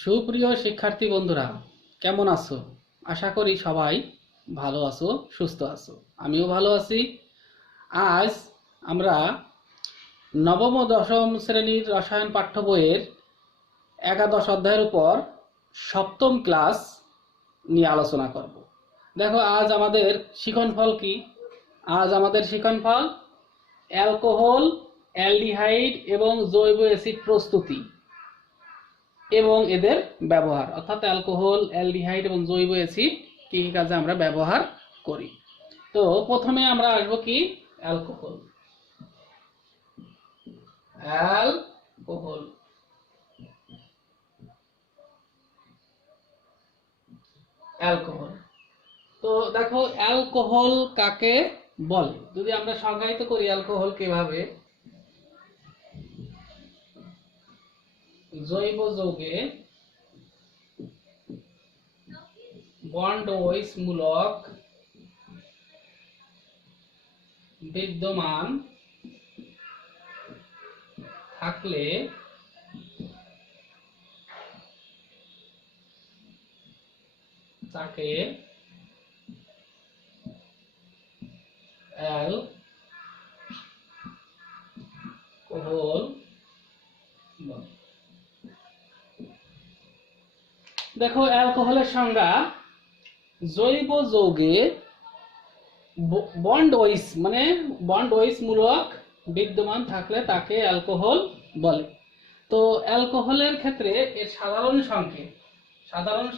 সুপ্রিয় শিক্ষার্থী বন্ধুরা, কেমন আছো? আশা করি সবাই ভালো আছো, সুস্থ আছো। আমিও ভালো আছি। আজ আমরা নবম ও দশম শ্রেণীর রসায়ন পাঠ্য বইয়ের একাদশ অধ্যায়ের উপর সপ্তম ক্লাস নিয়ে আলোচনা করব। দেখো, আজ আমাদের শিক্ষণফল কি? আজ আমাদের শিক্ষণফল অ্যালকোহল, অ্যালডিহাইড এবং জৈব অ্যাসিড প্রস্তুতি এবং এদের ব্যবহার, অর্থাৎ অ্যালকোহল, অ্যালডিহাইড এবং জৈব অ্যাসিড কি কি কাজে আমরা ব্যবহার করি। তো প্রথমে আমরা আসবো কি, অ্যালকোহল। অ্যালকোহল অ্যালকোহল তো দেখো, অ্যালকোহল কাকে বলে? যদি আমরা সংজ্ঞায়িত করি অ্যালকোহল কিভাবে, জৈব যৌগে বন্ডওয়েজ মূলক বিদ্যমান থাকলে তাকে অ্যালকোহল বলে। দেখো, অ্যালকোহলের সংজ্ঞা: জৈব যৌগে বন্ডওয়েজ মানে বন্ডওয়েজ মূলক বিদ্যমান থাকলে তাকে অ্যালকোহল বলে। তো অ্যালকোহলের ক্ষেত্রে এর সাধারণ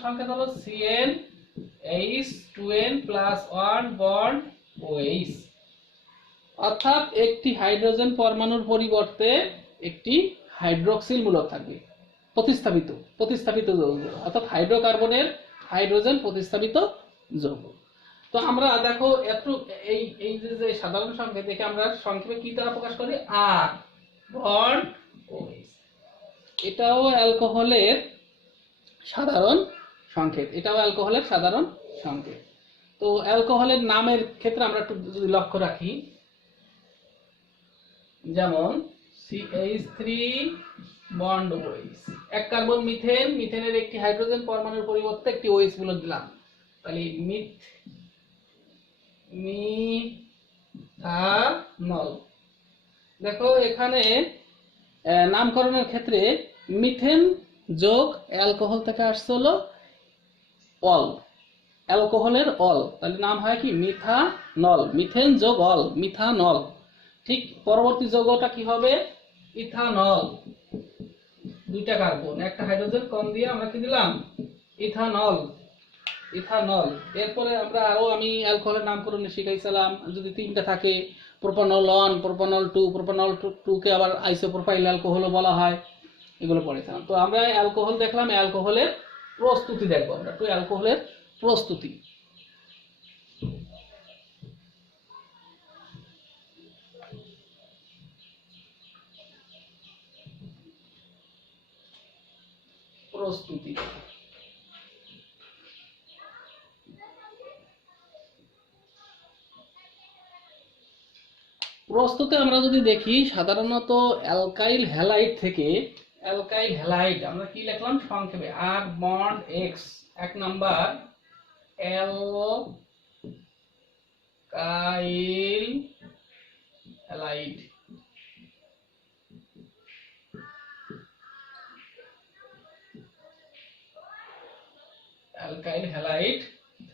সংকেত হলো CnH2n+1 বন্ড OH, অর্থাৎ একটি হাইড্রোজেন পরমাণুর পরিবর্তে একটি হাইড্রোক্সিল মূলক থাকবে, প্রতিস্থাপিত যৌগ, অর্থাৎ হাইড্রোকার্বনের হাইড্রোজেন প্রতিস্থাপিত যৌগ। তো আমরা দেখো, এত এই এই যে সাধারণ সংকেত দেখে আমরা সংক্ষেপে কি দ্বারা প্রকাশ করি? আর বন্ড OH। এটাও অ্যালকোহলের সাধারণ সংকেত। তো অ্যালকোহলের নামের ক্ষেত্রে আমরা একটু যদি লক্ষ্য রাখি, যেমন CH3 বন্ড OH, এক কার্বন মিথেনের একটি হাইড্রোজেন পরমাণুর পরিবর্তে একটি OH মূলক দিলাম, তাহলে মিথানল। দেখো, এখানে নামকরণের ক্ষেত্রে মিথেন যোগ অ্যালকোহল থেকে আসছে হলো অল, অ্যালকোহলের অল, তাহলে নাম হয় কি? মিথানল। মিথেন যোগ অল, মিথানল। ঠিক পরবর্তী যৌগটা কি হবে? ইথানল। দুইটা কার্বন, একটা হাইড্রোজেন কম দিয়ে আমরা কি দিলাম? ইথানল। এরপরে আমরা আমি অ্যালকোহলের নামকরণ শিখাইছিলাম, যদি তিনটা থাকে, প্রোপানল 1, প্রোপানল 2, প্রোপানল 2 কে আবার আইসোপ্রোপাইল অ্যালকোহলও বলা হয়, এগুলো পড়েছিলাম। তো আমরা অ্যালকোহল দেখলাম, অ্যালকোহলের প্রস্তুতি দেখবো আমরা একটু। অ্যালকোহলের প্রস্তুতি, প্রস্তুতি প্রস্তুতে আমরা যদি দেখি, সাধারণত অ্যালকাইল হ্যালাইড আমরা কি লিখলাম সংক্ষেপে? আর বন্ড এক্স, এক নাম্বার অ্যালকাইল হ্যালাইড।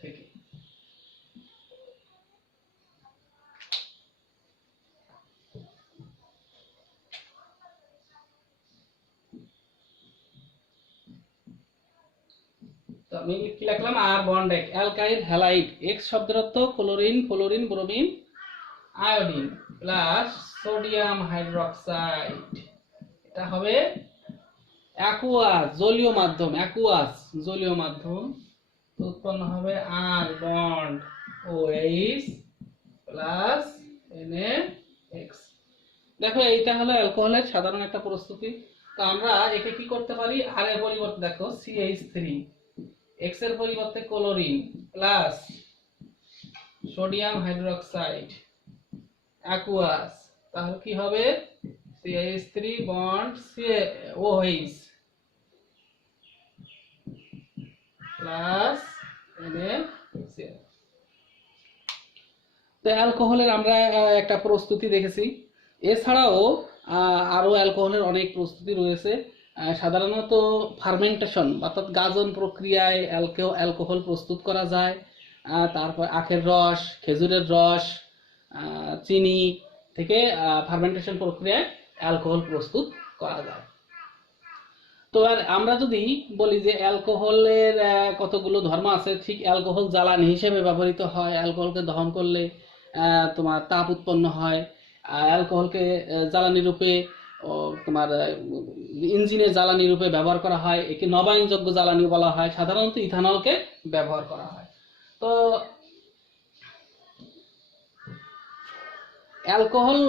থেকে তো আমি কি লিখলাম? R bond X, alkyl halide. X শব্দের অর্থ chlorine, bromine, iodine plus sodium hydroxide. এটা হবে অ্যাকুয়াস, জলীয় মাধ্যম। তো উৎপন্ন হবে R bond OH plus NaX। দেখো, এইটা হলো অ্যালকোহলের সাধারণ একটা প্রস্তুতি। তো আমরা একে কি করতে পারি? আর এর পরিবর্তে দেখো CH3, X এর পরিবর্তে chlorine plus sodium hydroxide, aqueous. তাহলে কি হবে? CH3 bond OH plus NaCl। তো অ্যালকোহলের আমরা একটা প্রস্তুতি দেখেছি। এছাড়াও আরো অ্যালকোহলের অনেক প্রস্তুতি রয়েছে। সাধারণত ফার্মেন্টেশন অর্থাৎ গাজন প্রক্রিয়ায় অ্যালকোহল প্রস্তুত করা যায়। তারপর আখের রস, খেজুরের রস, চিনি থেকে ফার্মেন্টেশন প্রক্রিয়ায় অ্যালকোহল প্রস্তুত করা যায়। তো আর আমরা যদি বলি যে অ্যালকোহলের কতগুলো ধর্ম আছে, ঠিক অ্যালকোহল জ্বালানি হিসেবে ব্যবহৃত হয়। অ্যালকোহলকে দহন করলে তোমার তাপ উৎপন্ন হয়। অ্যালকোহলকে জ্বালানি রূপে তোমার ইঞ্জিনের জ্বালানি রূপে ব্যবহার করা হয়। একে নবায়নযোগ্য জ্বালানি বলা হয়। সাধারণত ইথানলকে ব্যবহার করা হয়। তো অ্যালকোহল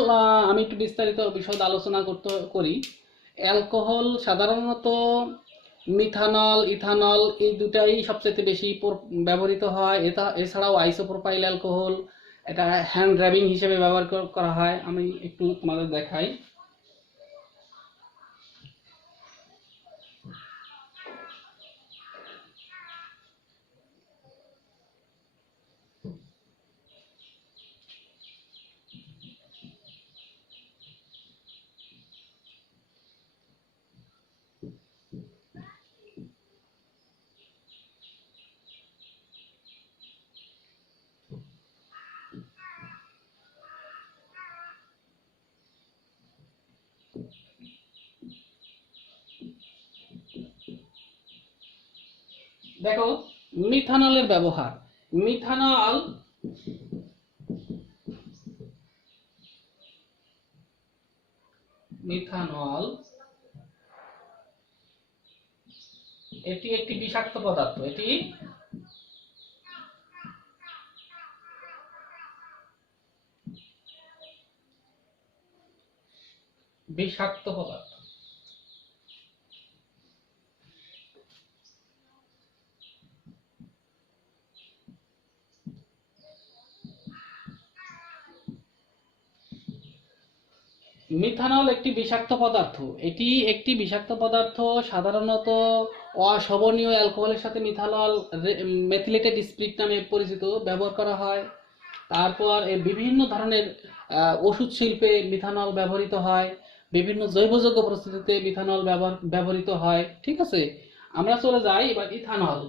আমি একটু বিস্তারিত বিশদ আলোচনা করি। অ্যালকোহল সাধারণত মিথানল, ইথানল এই দুটাই সবচেয়ে বেশি ব্যবহৃত হয়। এছাড়াও আইসোপ্রোপাইল অ্যালকোহল, এটা হ্যান্ড ড্রাইভিং হিসেবে ব্যবহার করা হয়। আমি একটু তোমাদের দেখাই। দেখো মিথানলের ব্যবহার। মিথানল মিথানল এটি একটি বিষাক্ত পদার্থ। এটি বিষাক্ত পদার্থ। মিথানল একটি বিষাক্ত পদার্থ। এটি একটি বিষাক্ত পদার্থ। সাধারণত অশোভনীয় অ্যালকোহলের সাথে মিথানল মেথিলেটেড স্পিরিট নামে পরিচিত ব্যবহার করা হয়। তারপর বিভিন্ন ধরনের ওষুধ শিল্পে মিথানল ব্যবহৃত হয়। বিভিন্ন জৈবযৌগ প্রস্তুতিতে মিথানল ব্যবহৃত হয়। ঠিক আছে, আমরা চলে যাই এবার ইথানল।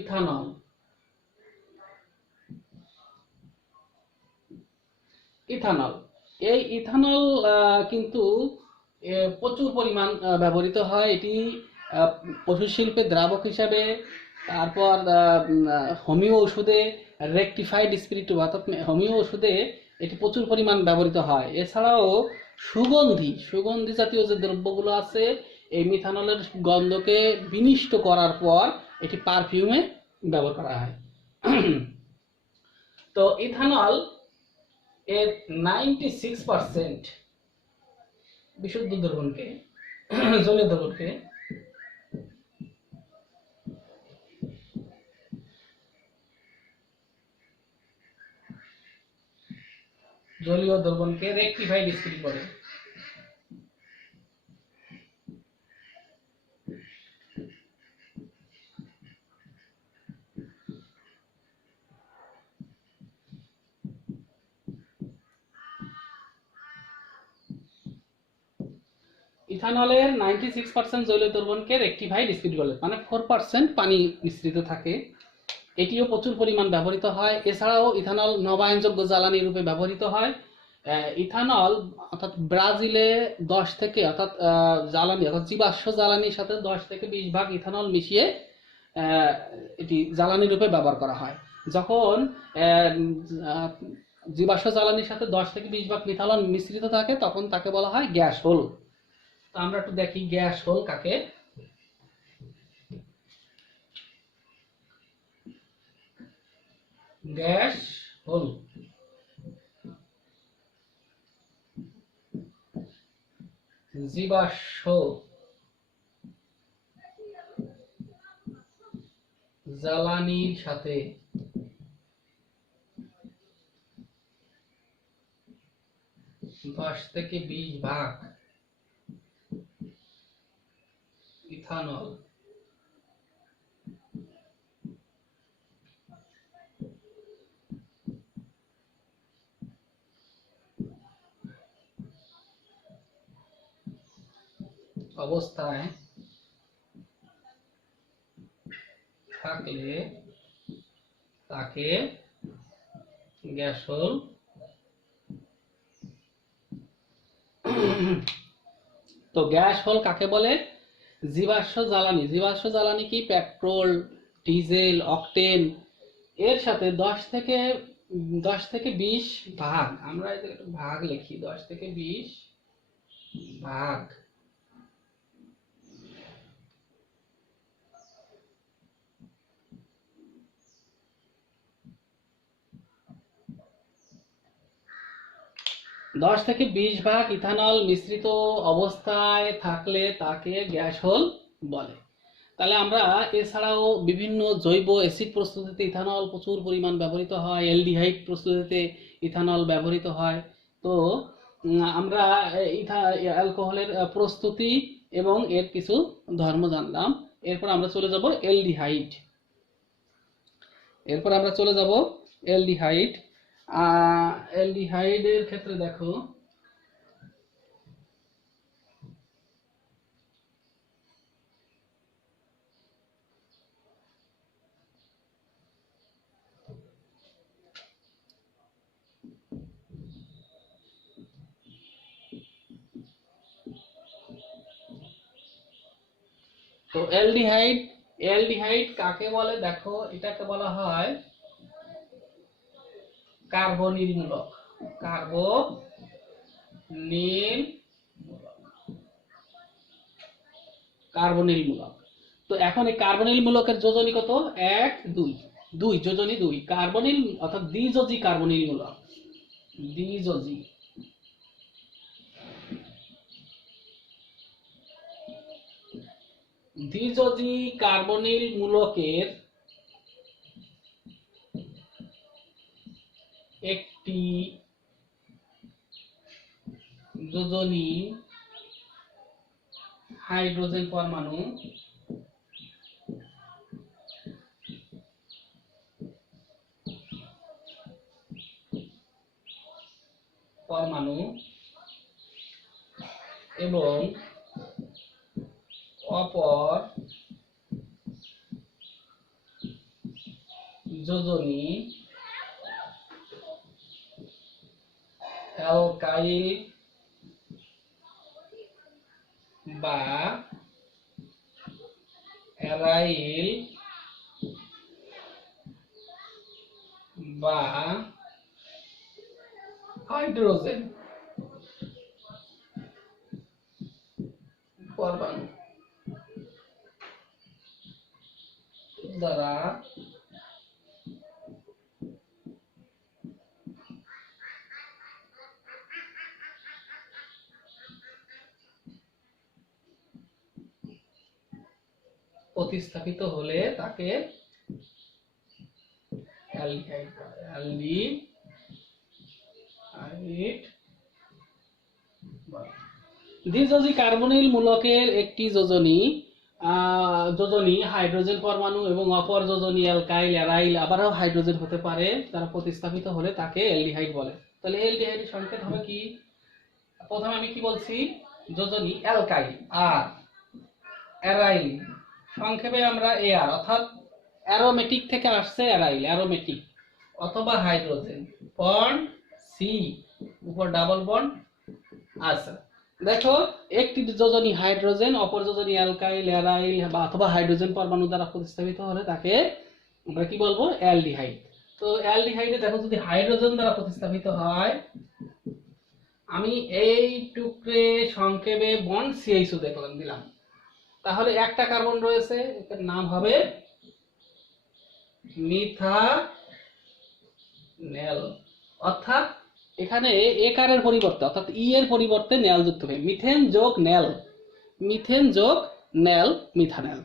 ইথানল ইথানল এই ইথানল কিন্তু প্রচুর পরিমাণ ব্যবহৃত হয়। এটি পশু শিল্পে দ্রাবক হিসাবে, তারপর হোমিও ওষুধে রেকটিফাইড স্পিরিট অর্থাৎ হোমিও ওষুধে এটি প্রচুর পরিমাণ ব্যবহৃত হয়। এছাড়াও সুগন্ধি জাতীয় যে দ্রব্যগুলো আছে, এই মিথানলের গন্ধকে বিনিষ্ট করার পর এটি পারফিউমে ব্যবহার করা হয়। তো ইথানল এর 96% বিশুদ্ধ দ্রবণকে জলীয় দ্রবণকে রেকটিফাইড স্পিরিট বলে। ইথানলের 96% জলীয় দ্রবণকে রেকটিফাইড স্পিরিট বলে, মানে 4% পানি মিশ্রিত থাকে। এটিও প্রচুর পরিমাণ ব্যবহৃত হয়। এছাড়াও ইথানল নবায়নযোগ্য জ্বালানি রূপে ব্যবহৃত হয়। ইথানল অর্থাৎ ব্রাজিলে 10 থেকে অর্থাৎ জ্বালানি অর্থাৎ জীবাশ্ম জ্বালানির সাথে 10 থেকে 20 ভাগ ইথানল মিশিয়ে এটি জ্বালানি রূপে ব্যবহার করা হয়। যখন জীবাশ্ম জ্বালানির সাথে 10 থেকে 20 ভাগ মিথানল মিশ্রিত থাকে তখন তাকে বলা হয় গ্যাস হোল। তো আমরা একটু দেখি গ্যাস হোল কাকে। গ্যাস হোল জীবাশ্ম জ্বালানির সাথে 10 থেকে 20 ভাগ ইথানল অবস্থায় থাকলে তাকে গ্যাসোল তো গ্যাসোল কাকে বলে? জীবাশ্ম জ্বালানি। জীবাশ্ম জ্বালানি কি? Petrol, diesel, octane. এর সাথে 10 থেকে 20 ভাগ, আমরা এদের একটু ভাগ লিখি, 10 থেকে 20 ভাগ 10 থেকে 20 ভাগ ইথানল মিশ্রিত অবস্থায় থাকলে তাকে গ্যাসোল বলে। তাহলে আমরা এছাড়াও বিভিন্ন জৈব অ্যাসিড প্রস্তুতিতে ইথানল প্রচুর পরিমাণ ব্যবহৃত হয়, অ্যালডিহাইড প্রস্তুতিতে ইথানল ব্যবহৃত হয়। তো আমরা অ্যালকোহলের প্রস্তুতি এবং এর কিছু ধর্ম জানলাম। এরপর আমরা চলে যাব অ্যালডিহাইড। অ্যালডিহাইডের ক্ষেত্রে দেখো তো অ্যালডিহাইড কাকে বলে? দেখো এটাকে বলা হয় কার্বনিল মূলক। কার্বনিল মূলক। তো এখন এই কার্বনিল মূলকের যোজনী কত? 1 2 2 যোজনী 2 কার্বনিল, অর্থাৎ দ্বিযোজী কার্বনিল মূলক। দ্বিযোজী কার্বনিল মূলকের একটি যোজনী হাইড্রোজেন পরমাণু এবং অপর যোজনী অ্যালকাইল বা অ্যারাইল বা হাইড্রোজেন পরমাণু দ্বারা প্রতিস্থাপিত হলে তাকে অ্যালডিহাইড বলে। দ্বিযোজী কার্বনিল মূলকের একটি যোজনী হাইড্রোজেন পরমাণু এবং অপর যোজনী অ্যালকাইল, অ্যারাইল আবারও হাইড্রোজেন হতে পারে, তারা প্রতিস্থাপিত হলে তাকে অ্যালডিহাইড বলে। তাহলে অ্যালডিহাইডের সংকেত হবে কি? প্রথমে আমি কি বলছি? যোজনী অ্যালকাইল আর অ্যারাইল, সংক্ষেপে আমরা এআর, অর্থাৎ অ্যারোমেটিক থেকে আসছে অ্যারাইল, অ্যারোমেটিক অথবা হাইড্রোজেন বন্ড সি, উপর ডাবল বন্ড। আচ্ছা দেখো, একটি যোজনী হাইড্রোজেন, অপর যোজনী অ্যালকাইল, অ্যারাইল বা অথবা হাইড্রোজেন পরমাণু দ্বারা প্রতিস্থাপিত হলে তাকে আমরা কি বলবো? অ্যালডিহাইড। তো অ্যালডিহাইডে দেখো যদি হাইড্রোজেন দ্বারা প্রতিস্থাপিত হয়, আমি এই টুকরে সংক্ষেপে বন্ড সিএইচও দিলাম, তাহলে একটা কার্বন রয়েছে, এর নাম হবে মিথানেল। অর্থাৎ এখানে একারের পরিবর্তে, অর্থাৎ ই এর পরিবর্তে নেল যুক্ত হবে, মিথেন যোগ নেল, মিথানেল।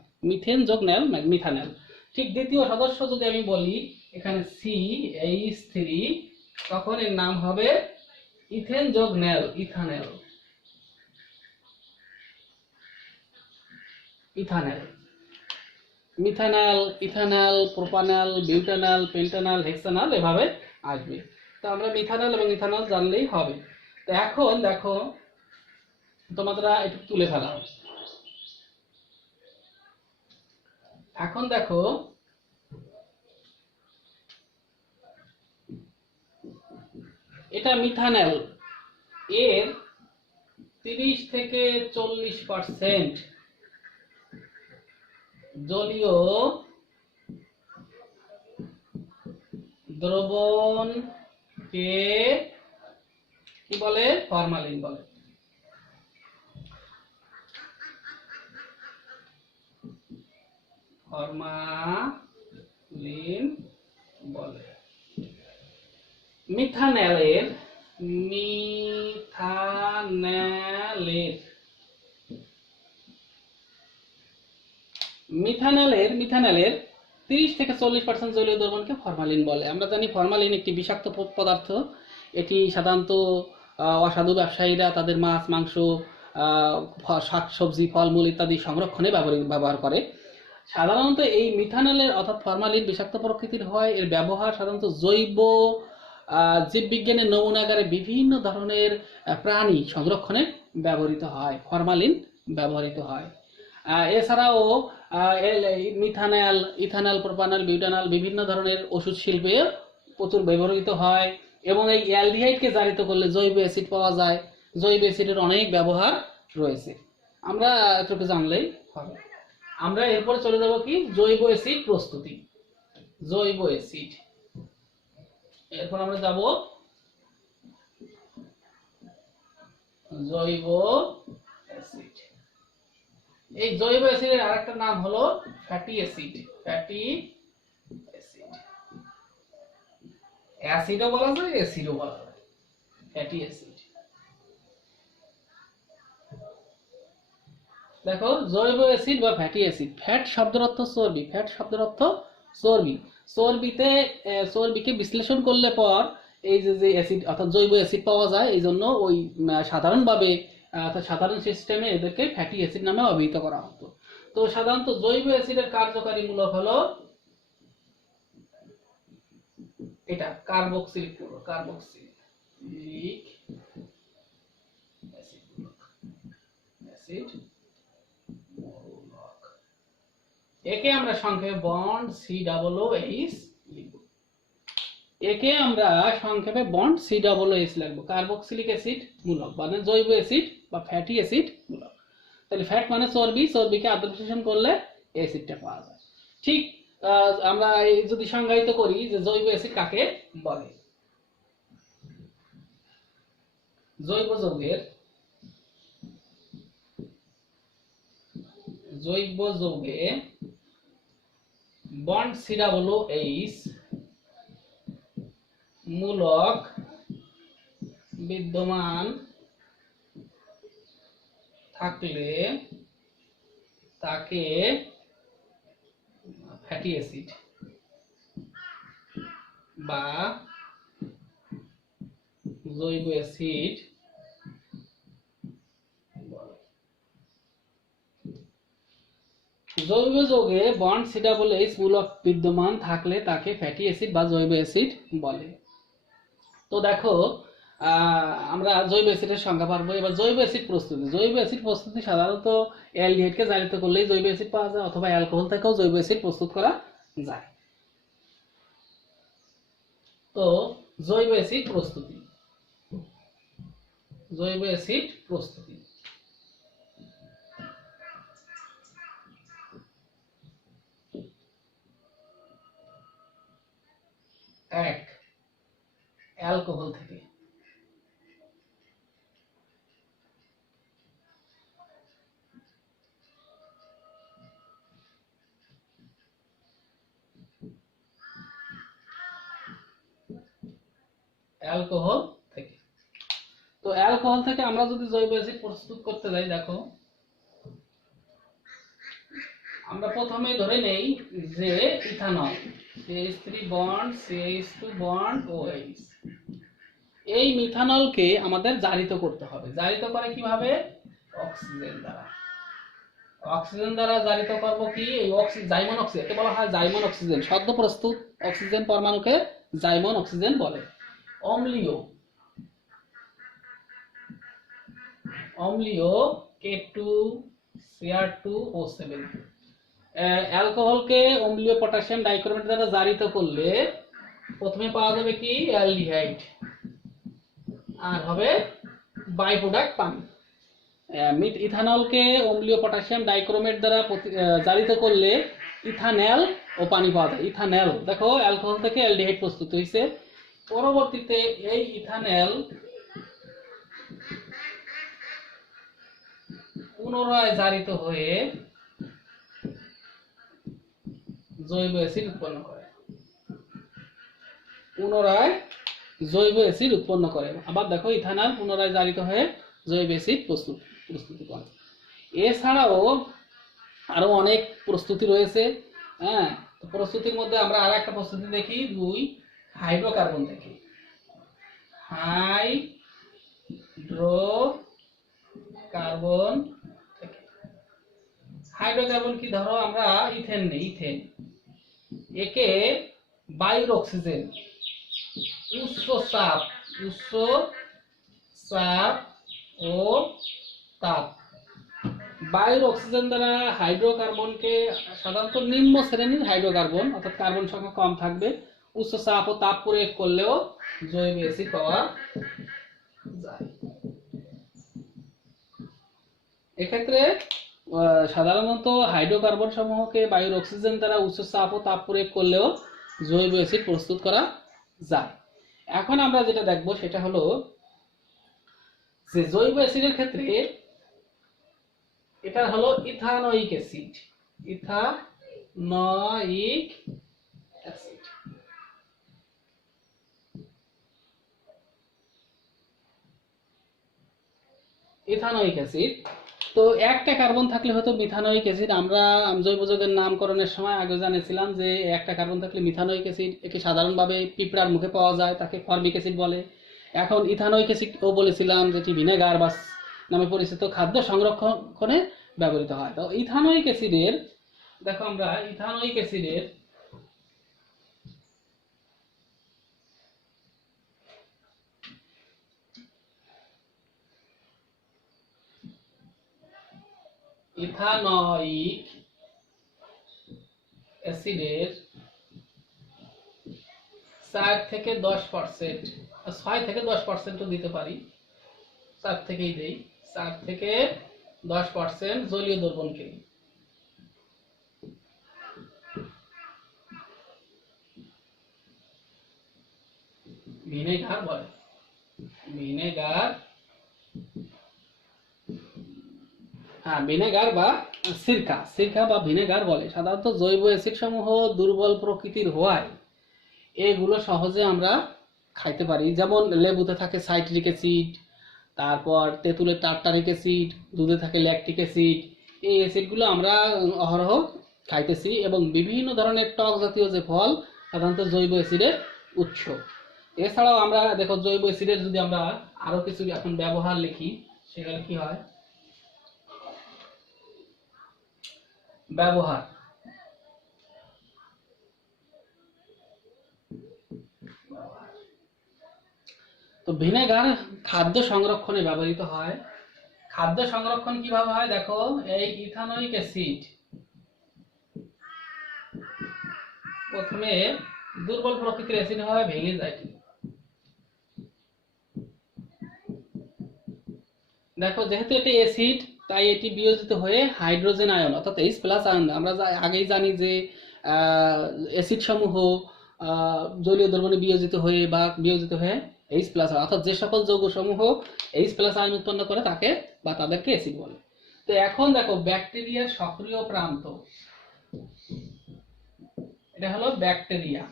ঠিক দ্বিতীয় সদস্য যদি আমি বলি এখানে CH3, তখন এর নাম হবে ইথেন যোগ নেল, ethanal, ethanal, methanol, ethanol, propanol, butanol, pentanol, hexanol এভাবে আসবে। তো আমরা মিথানল এবং ইথানল জানলেই হবে। তো এখন দেখো তোমরা একটু তুলে ফেলাও। এখন দেখো এটা মিথানল, এর 30 থেকে 40% জলীয় দ্রবণকে কি বলে? ফরমালিন বলে। ফরমালিন বলে। মিথানলের মিথানলের মিথানলের মিথানলের 30 থেকে 40% জলীয় দ্রবণকে ফরমালিন বলে। আমরা জানি ফরমালিন একটি বিষাক্ত পদার্থ। এটি সাধারণত অসাধু ব্যবসায়ীরা তাদের মাছ, মাংস, শাকসবজি, ফলমূল ইত্যাদি সংরক্ষণে ব্যবহার করে। সাধারণত এই মিথানলের অর্থাৎ ফরমালিন বিষাক্ত প্রকৃতির হয়। এর ব্যবহার সাধারণত জৈব জীববিজ্ঞানের নমুনাগারে বিভিন্ন ধরনের প্রাণী সংরক্ষণে ব্যবহৃত হয়, ফরমালিন ব্যবহৃত হয়। এছাড়াও মিথানল, ইথানল, প্রোপানল, বিউটানল বিভিন্ন ধরনের ওষুধ শিল্পে প্রচুর ব্যবহৃত হয়। এবং এই অ্যালডিহাইডকে জারিত করলে জৈব অ্যাসিড পাওয়া যায়। জৈব অ্যাসিডের অনেক ব্যবহার রয়েছে, আমরা এতটুকু জানলেই হবে। আমরা এরপরে চলে যাব কি? জৈব অ্যাসিড প্রস্তুতি। জৈব অ্যাসিড, এরপর আমরা যাব জৈব অ্যাসিড। এই জৈব অ্যাসিডের আরেকটা নাম হলো ফ্যাটি অ্যাসিড। ফ্যাটি অ্যাসিড, অ্যাসিডও বলা যায়, অ্যাসিডও বলা যায়, ফ্যাটি অ্যাসিড। দেখো জৈব অ্যাসিড বা ফ্যাটি অ্যাসিড। ফ্যাট শব্দের অর্থ চর্বি। ফ্যাট শব্দের অর্থ চর্বি। চর্বিকে বিশ্লেষণ করলে পর এই যে অ্যাসিড অর্থাৎ জৈব অ্যাসিড পাওয়া যায়। এই জন্য ওই সাধারণভাবে অর্থাৎ সাধারণ সিস্টেমে এদেরকে ফ্যাটি অ্যাসিড নামে অভিহিত করা হতো। তো সাধারণত জৈব অ্যাসিডের কার্যকারী মূলক হলো এটা কার্বক্সিলিক মূলক। কার্বক্সিলিক অ্যাসিড মূলক। একে আমরা সংক্ষেপে বন্ড COOH লিখব। একে আমরা সংক্ষেপে বন্ড COOH লিখব। কার্বক্সিলিক অ্যাসিড মূলক মানে জৈব অ্যাসিড বা ফ্যাটি অ্যাসিড মূলক। তাহলে ফ্যাট মানে চর্বি, চর্বিকে আদ্র বিশ্লেষণ করলে অ্যাসিডটা পাওয়া যায়। ঠিক আমরা যদি সংজ্ঞায়িত করি যে জৈব অ্যাসিড কাকে বলে। জৈব যৌগে বন্ড COOH মূলক বিদ্যমান থাকলে তাকে ফ্যাটি অ্যাসিড বা জৈব অ্যাসিড বলে। জৈব যৌগে বন্ড COOH মূলক বিদ্যমান থাকলে তাকে ফ্যাটি অ্যাসিড বা জৈব অ্যাসিড বলে। তো দেখো আমরা জৈব অ্যাসিডের সংজ্ঞা পারবো। এবার জৈব অ্যাসিড প্রস্তুতি। জৈব অ্যাসিড প্রস্তুতি সাধারণত অ্যালডিহাইডকে জারিত করলেই জৈব অ্যাসিড পাওয়া যায়, অথবা অ্যালকোহল থেকেও জৈব অ্যাসিড প্রস্তুত করা যায়। তো জৈব অ্যাসিড প্রস্তুতি। জৈব অ্যাসিড প্রস্তুতি। এক, অ্যালকোহল থেকে। অ্যালকোহল থেকে। তো অ্যালকোহল থেকে আমরা যদি জৈব অ্যাসিড প্রস্তুত করতে যাই, দেখো আমরা প্রথমে ধরে নেই যে ethanol CH3 bond CH2 bond OH। এই মিথানলকে আমাদের জারিত করতে হবে। জারিত করে কিভাবে? অক্সিজেন দ্বারা। অক্সিজেন দ্বারা জারিত করব কি? এই জাইমন অক্সিজেন, একে বলা হয় জাইমন অক্সিজেন। সদ্য প্রস্তুত অক্সিজেন পরমাণুকে জাইমন অক্সিজেন বলে। অম্লীয় অম্লীয় K2Cr2O7। অ্যালকোহলকে অম্লীয় পটাশিয়াম ডাইক্রোমেট দ্বারা জারিত করলে প্রথমে পাওয়া যাবে কি? অ্যালডিহাইড, আর হবে বাই প্রোডাক্ট পানি। ইথানলকে অম্লীয় পটাশিয়াম ডাইক্রোমেট দ্বারা জারিত করলে ইথানল ও পানি পাওয়া যায়। ইথানল, দেখো অ্যালকোহল থেকে অ্যালডিহাইড প্রস্তুত হয়েছে। পরবর্তীতে এই ইথানল পুনরায় জারিত হয়ে জৈব অ্যাসিড উৎপন্ন করে। পুনরায় জৈব অ্যাসিড উৎপন্ন করে। আবার দেখো ইথানল পুনরায় জারিত হয়ে জৈব অ্যাসিড প্রস্তুতি করে। এছাড়াও আরো অনেক প্রস্তুতি রয়েছে। হ্যাঁ, তো প্রস্তুতির মধ্যে আমরা আর একটা প্রস্তুতি দেখি, 2 হাইড্রোকার্বন দেখি। হাইড্রোকার্বন থেকে হাইড্রোকার্বন কি? ধরো আমরা ইথেন নেই, ইথেন, একে বায়ুর অক্সিজেন উচ্চ চাপ ও তাপ, বায়ুর অক্সিজেন দ্বারা হাইড্রোকার্বনকে, সাধারণত নিম্ন শ্রেণীর হাইড্রোকার্বন অর্থাৎ কার্বন সংখ্যা কম থাকবে, উচ্চ চাপ ও তাপ প্রয়োগ করলেও জৈব অ্যাসিড পাওয়া যায়। এক্ষেত্রে সাধারণত হাইড্রোকার্বন সমূহকে বায়ুর অক্সিজেন দ্বারা উচ্চ চাপ ও তাপ প্রয়োগ করলেও জৈব অ্যাসিড প্রস্তুত করা যায়। এখন আমরা যেটা দেখব সেটা হলো যে জৈব অ্যাসিডের ক্ষেত্রে এটা হলো ethanoic acid. Ethanoic acid, ethanoic acid. তো একটা কার্বন থাকলে হয়তো মিথানোয়িক অ্যাসিড। আমরা জৈব যৌগের নামকরণের সময় আগে জানিয়েছিলাম যে একটা কার্বন থাকলে মিথানোয়িক অ্যাসিড, একে সাধারণভাবে পিঁপড়ার মুখে পাওয়া যায়, তাকে ফর্মিক অ্যাসিড বলে। এখন ইথানোয়িক অ্যাসিড ও বলেছিলাম যেটি ভিনেগার বা নামে পরিচিত খাদ্য সংরক্ষণে ব্যবহৃত হয়। তো ইথানোয়িক অ্যাসিডের, দেখো আমরা ইথানোয়িক অ্যাসিডের ইথানোয়িক অ্যাসিডের 4 থেকে 10%, 6 থেকে 10% দিতে পারি, 4 থেকেই দেই, 4 থেকে 10% জলীয় দ্রবণকে ভিনেগার বলে। ভিনেগার, হ্যাঁ, ভিনেগার বা সিরকা বা ভিনেগার বলে। সাধারণত জৈব অ্যাসিড সমূহ দুর্বল প্রকৃতির হওয়ায় এগুলো সহজে আমরা খাইতে পারি। যেমন লেবুতে থাকে সাইট্রিক অ্যাসিড, তারপর তেঁতুলে টার্টারিক অ্যাসিড, দুধে থাকে ল্যাকটিক অ্যাসিড। এই অ্যাসিডগুলো আমরা অহরহ খাইতেছি, এবং বিভিন্ন ধরনের টক জাতীয় যে ফল সাধারণত জৈব অ্যাসিডের উৎস। এছাড়াও আমরা দেখো জৈব অ্যাসিডের যদি আমরা আরো কিছু এখন ব্যবহার লিখি, সেখানে কি হয়? ব্যবহার, তো ভিনেগার খাদ্য সংরক্ষণে ব্যবহৃত হয়। খাদ্য সংরক্ষণ কিভাবে হয়? দেখো এই ইথানোয়িক অ্যাসিড প্রথমে দুর্বল প্রকৃতির অ্যাসিড হয়, ভেঙে যায়। দেখো যেহেতু এটি অ্যাসিড, তাই এটি বিয়োজিত হয়ে হাইড্রোজেন আয়ন অর্থাৎ H+ আয়ন। আমরা আগেই জানি যে অ্যাসিড সমূহ জলীয় দ্রবণে বিয়োজিত হয়ে H+ অর্থাৎ যে সকল যৌগ সমূহ H+ আয়ন উৎপন্ন করে তাকে বা তাদেরকে অ্যাসিড বলে। তো এখন দেখো ব্যাকটেরিয়ার সক্রিয় প্রান্ত, এটা হলো ব্যাকটেরিয়া।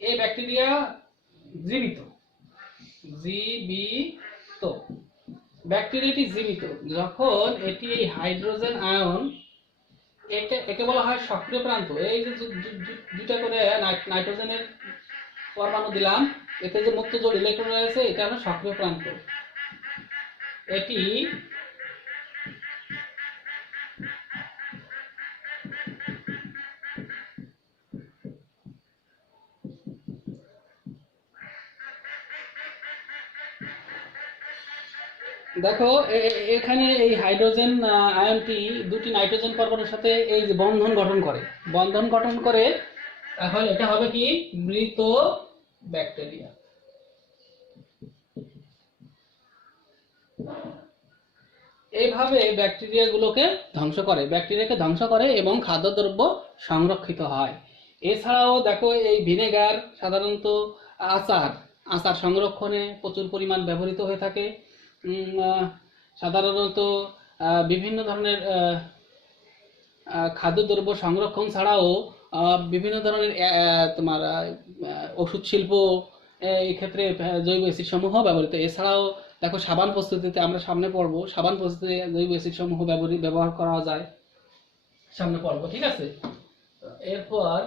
এই ব্যাকটেরিয়া জীবিত। ব্যাকটেরিয়াটি জীবিত যখন এটি এই হাইড্রোজেন আয়ন একে বলা হয় সক্রিয় প্রান্ত। এই যে দুইটা করে নাইট্রোজেনের পরমাণু দিলাম, এতে যে মুক্ত জোড় ইলেকট্রন রয়েছে এটা হলো সক্রিয় প্রান্ত। এটি দেখো এখানে এই হাইড্রোজেন আয়নটি দুটি নাইট্রোজেন পরমাণুর সাথে এই যে বন্ধন গঠন করে, তাহলে এটা হবে কি মৃত ব্যাকটেরিয়া। এইভাবে ব্যাকটেরিয়াগুলোকে ব্যাকটেরিয়াকে ধ্বংস করে এবং খাদ্যদ্রব্য সংরক্ষিত হয়। এছাড়াও দেখো এই ভিনেগার সাধারণত আচার সংরক্ষণে প্রচুর পরিমাণ ব্যবহৃত হয়ে থাকে। সাধারণত বিভিন্ন ধরনের খাদ্যদ্রব্য সংরক্ষণ ছাড়াও বিভিন্ন ধরনের তোমার ওষুধ শিল্প এই ক্ষেত্রে জৈব অ্যাসিড সমূহ ব্যবহৃত। এছাড়াও দেখো সাবান প্রস্তুতিতে আমরা সামনে পড়বো, সাবান প্রস্তুতিতে জৈব অ্যাসিড সমূহ ব্যবহার করা যায়, সামনে পড়বো, ঠিক আছে। এরপর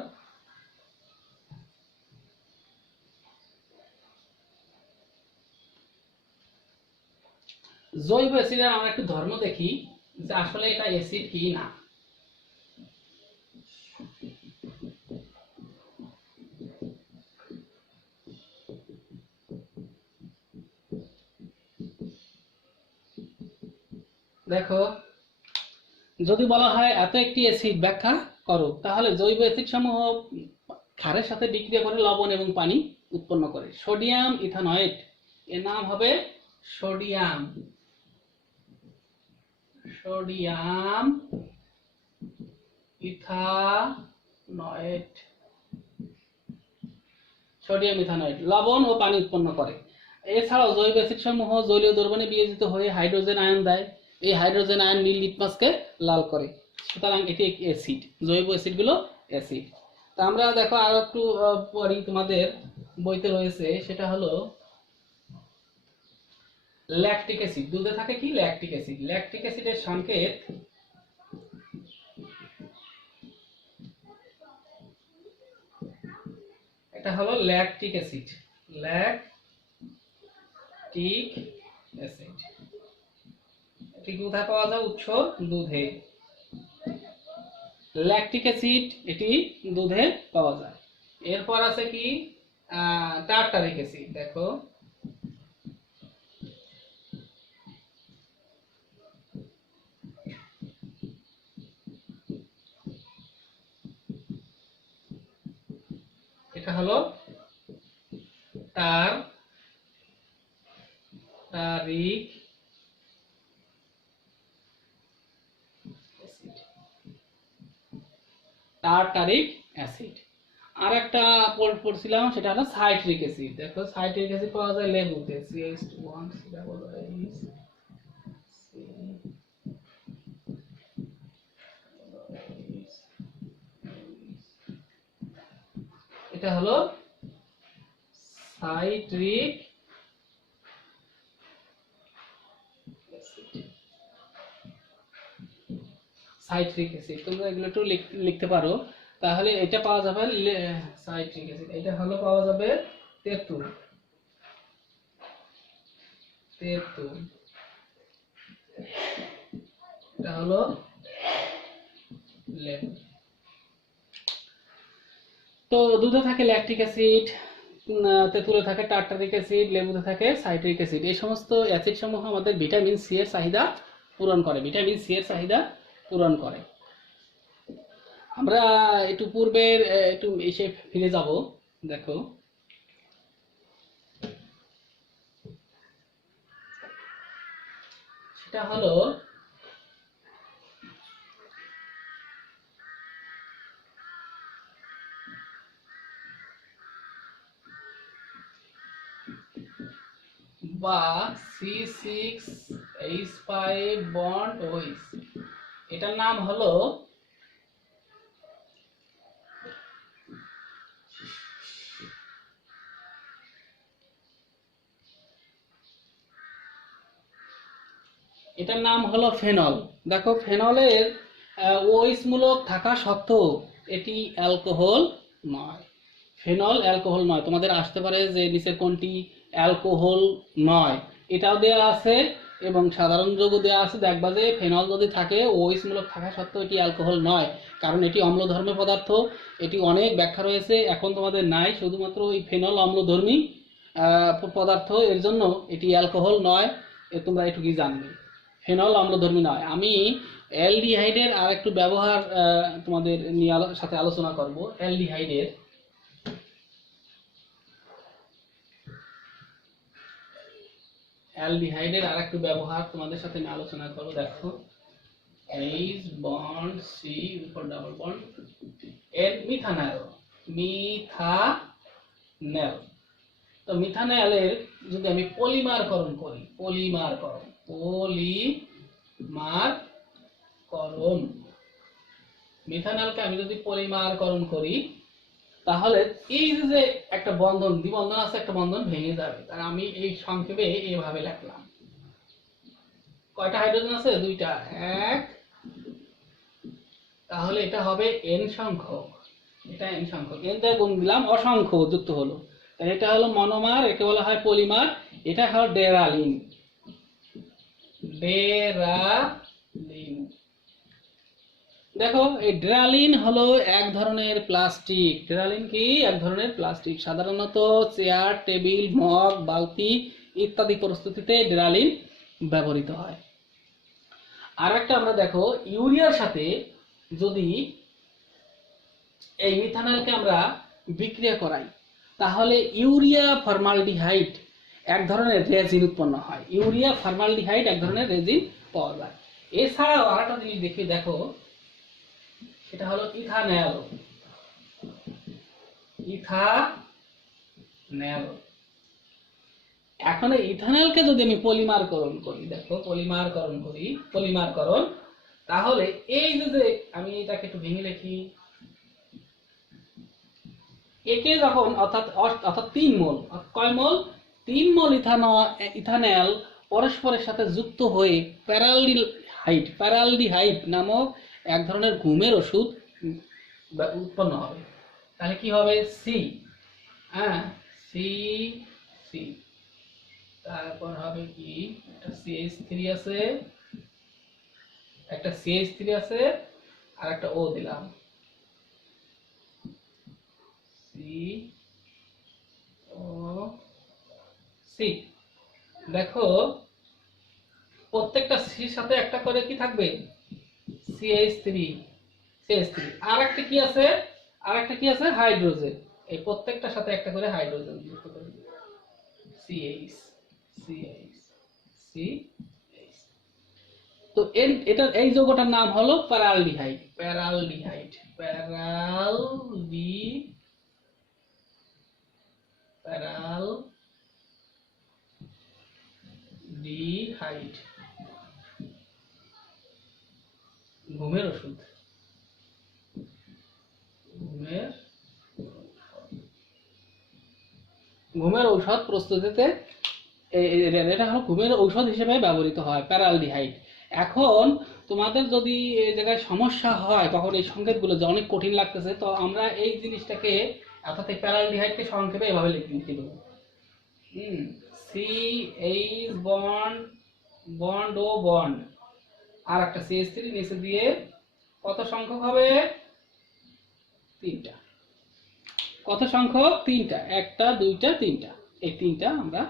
জৈব অ্যাসিডের আমরা একটু ধর্ম দেখি যে আসলে এটা অ্যাসিড কি না। দেখো যদি বলা হয় এত একটি অ্যাসিড ব্যাখ্যা করো, তাহলে জৈব অ্যাসিড সমূহ ক্ষারের সাথে বিক্রিয়া করে লবণ এবং পানি উৎপন্ন করে। সোডিয়াম ইথানয়েট, এর নাম হবে সোডিয়াম ইথানয়েট। লবণ ও পানি উৎপন্ন করে। এছাড়াও জৈব অ্যাসিড সমূহ জলীয় দ্রবণে বিয়োজিত হয়ে হাইড্রোজেন আয়ন দেয়। এই হাইড্রোজেন আয়ন নীল লিটমাসকে লাল করে। সুতরাং এটি একটি অ্যাসিড, জৈব অ্যাসিডগুলো অ্যাসিড। তা আমরা দেখো আরো একটু পড়ি, তোমাদের বইতে রয়েছে, সেটা হলো ল্যাকটিক অ্যাসিড। দুধে থাকে কি ল্যাকটিক অ্যাসিড। ল্যাকটিক অ্যাসিডের সংকেত এটা হলো ল্যাকটিক অ্যাসিড। এটি কোথায় পাওয়া যায়? উৎস দুধে। ল্যাকটিক অ্যাসিড এটি দুধে পাওয়া যায়। এরপর আছে কি টার্টারিক অ্যাসিড। দেখো এটা হলো টার্টারিক অ্যাসিড। আর একটা পড়ছিলাম, সেটা হলো সাইট্রিক অ্যাসিড। দেখো সাইট্রিক অ্যাসিড পাওয়া যায় লেবুতে, CH2 এটা হলো সাইট্রিক অ্যাসিড। তোমরা এগুলো একটু লিখতে পারো, তাহলে এটা পাওয়া যাবে সাইট্রিক অ্যাসিড। এটা হলো পাওয়া যাবে তেঁতুল। এটা হলো লেবু। তো দুধে থাকে ল্যাকটিক অ্যাসিড, তেঁতুলে থাকে টার্টারিক অ্যাসিড, লেবুতে থাকে সাইট্রিক অ্যাসিড। এই সমস্ত অ্যাসিড সমূহ আমাদের ভিটামিন সি এর চাহিদা পূরণ করে। আমরা একটু পূর্বের একটু এসে ফিরে যাব। দেখো সেটা হলো বা C6H5 বন্ড OH, এটার নাম হলো ফেনল। দেখো ফেনলের ওএইচ মূলক থাকা সত্ত্বেও এটি অ্যালকোহল নয়। ফেনল অ্যালকোহল নয়। তোমাদের আসতে পারে যে নিচের কোনটি অ্যালকোহল নয়, এটাও দেওয়া আছে এবং সাধারণ যৌগ দেওয়া আছে। দেখবা যে ফেনল যদি থাকে ওএইচ মূলক থাকা সত্ত্বেও এটি অ্যালকোহল নয়, কারণ এটি অম্লধর্মী পদার্থ। এটি অনেক ব্যাখ্যা রয়েছে, এখন তোমাদের নাই, শুধুমাত্র এই ফেনল অম্লধর্মী পদার্থ, এর জন্য এটি অ্যালকোহল নয়। তোমরা এটুকুই জানবে, ফেনল অম্লধর্মী নয়। আমি অ্যালডিহাইডের আর একটু ব্যবহার তোমাদের নিয়ে সাথে আলোচনা করব। অ্যালডিহাইডের আর একটু ব্যবহার তোমাদের সাথে আমি আলোচনা করব। দেখো, এইচ বন্ড সি উপর ডাবল বন্ড এর মিথানল, মিথানেল। তো মিথানেলের যদি আমি পলিমারকরণ করি, পলিমারকরণ, মিথানলকে আমি যদি পলিমারকরণ করি, তাহলে এই যে একটা বন্ধন, দ্বিবন্ধন আছে, একটা বন্ধন ভেঙে যাবে। তার আমি এই সংক্ষেপে এইভাবে লিখলাম। কয়টা হাইড্রোজেন আছে? দুইটা, এক, তাহলে এটা হবে এন সংখ্যক, এটা এন সংখ্যক, এন দিয়ে গুণ দিলাম, অসংখ্য যুক্ত হলো। তাহলে এটা হলো মনোমার, একে বলা হয় পলিমার। এটা হলো ডেরালিন, ডেরালিন। দেখো, এই ডেরালিন হলো এক ধরনের প্লাস্টিক। ডেরালিন কি? এক ধরনের প্লাস্টিক। সাধারণত চেয়ার, টেবিল, মগ, বালতি ইত্যাদি প্রস্তুতিতে ডেরালিন ব্যবহৃত হয়। আর একটা আমরা দেখো, ইউরিয়ার সাথে যদি এই মিথানলকে আমরা বিক্রিয়া করাই, তাহলে ইউরিয়া ফর্মালডিহাইড এক ধরনের রেজিন উৎপন্ন হয়। ইউরিয়া ফর্মালডিহাইড এক ধরনের রেজিন পাওয়া যায়। এছাড়াও আরেকটা জিনিস দেখো, সেটা হলো ইথানল। এখন এই ইথানলকে যদি আমি পলিমারকরণ করি, দেখো পলিমারকরণ, তাহলে এই যে আমি এটাকে একটু ভেঙে লিখি, একে যখন অর্থাৎ 3 মোল, কয় মোল? 3 মোল ইথানল পরস্পরের সাথে যুক্ত হয়ে প্যারালডিহাইড নামক এক ধরনের ঘুমের ওষুধ উৎপন্ন হবে। তাহলে কি হবে? সি, হ্যাঁ, সি, সি। তারপর হবে কি, একটা CH3 আছে, আর একটা ও দিলাম, সি ও সি। দেখো, প্রত্যেকটা সির সাথে একটা করে কি থাকবে? CH3। আর একটা কি আছে? হাইড্রোজেন। এই প্রত্যেকটার সাথে একটা করে হাইড্রোজেন যুক্ত করে দিই, CH, CH। তো এটার এই যৌগটার নাম হলো প্যারালডিহাইড। প্যারালডিহাইড ঘুমের ওষুধ, ঘুমের ঔষধ প্রস্তুতিতে এটা হলো ঘুমের ঔষধ হিসেবে ব্যবহৃত হয় প্যারালডিহাইড। এখন তোমাদের যদি এই জায়গায় সমস্যা হয়, তখন এই সংকেতগুলো যে অনেক কঠিন লাগতেছে, তো আমরা এই জিনিসটাকে, অর্থাৎ এই প্যারালডিহাইডকে সংক্ষেপে এভাবে লিখে দেবো, CH বন্ড, বন্ড ও বন্ড, আর একটা CH3 নিচে দিয়ে কত সংখ্যক হবে? 3টা। কত সংখ্যক? 3টা, একটা, দুইটা, 3টা। এই 3টা আমরা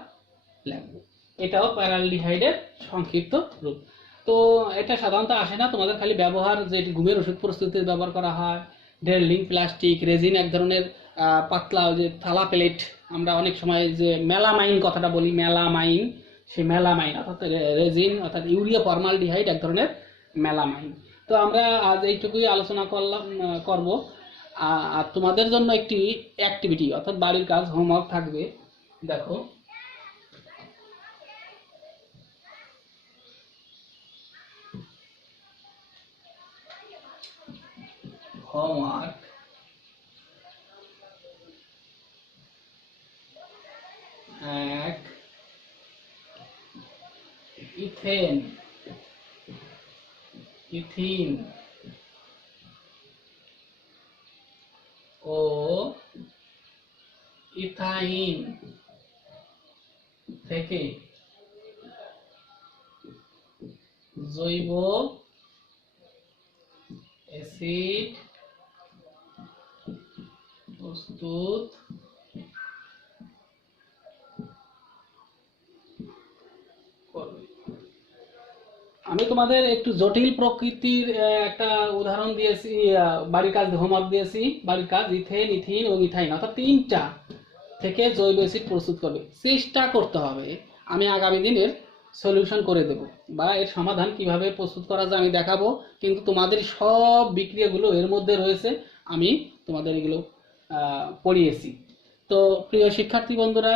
লিখবো। এটাও প্যারালডিহাইডের সংক্ষিপ্ত রূপ। তো এটা সাধারণত আসে না, তোমাদের খালি ব্যবহার, যে ঘুমের ওষুধ প্রস্তুতিতে ব্যবহার করা হয়। ডেরলিং, প্লাস্টিক, রেজিন এক ধরনের পাতলা, যে থালা প্লেট, আমরা অনেক সময় যে মেলামাইন কথাটা বলি, মেলামাইন, সেই মেলামাইন অর্থাৎ রেজিন, অর্থাৎ ইউরিয়া ফর্মালডিহাইড এক ধরনের মেলামাইন। তো আমরা আজ এইটুকুই আলোচনা করব। আর তোমাদের জন্য একটি অ্যাক্টিভিটি, অর্থাৎ বাড়ির কাজ, হোমওয়ার্ক থাকবে। দেখো, হোমওয়ার্ক, এক, ইথিন ও ইথাইন থেকে জৈব অ্যাসিড প্রস্তুত করবে। আমি তোমাদের একটু জটিল প্রকৃতির একটা উদাহরণ দিয়েছি, বাড়ির কাজ হোমওয়ার্ক দিয়েছি। বাড়ির কাজ ইথেন, ইথিন ও মিথাইন অর্থাৎ তিনটা থেকে জৈব অ্যাসিড প্রস্তুত করবে। চেষ্টা করতে হবে, আমি আগামী দিনের সলিউশন করে দেব বা এর সমাধান কিভাবে প্রস্তুত করা যায় আমি দেখাবো, কিন্তু তোমাদের সব বিক্রিয়াগুলো এর মধ্যে রয়েছে, আমি তোমাদের এগুলো পড়িয়েছি। তো প্রিয় শিক্ষার্থী বন্ধুরা,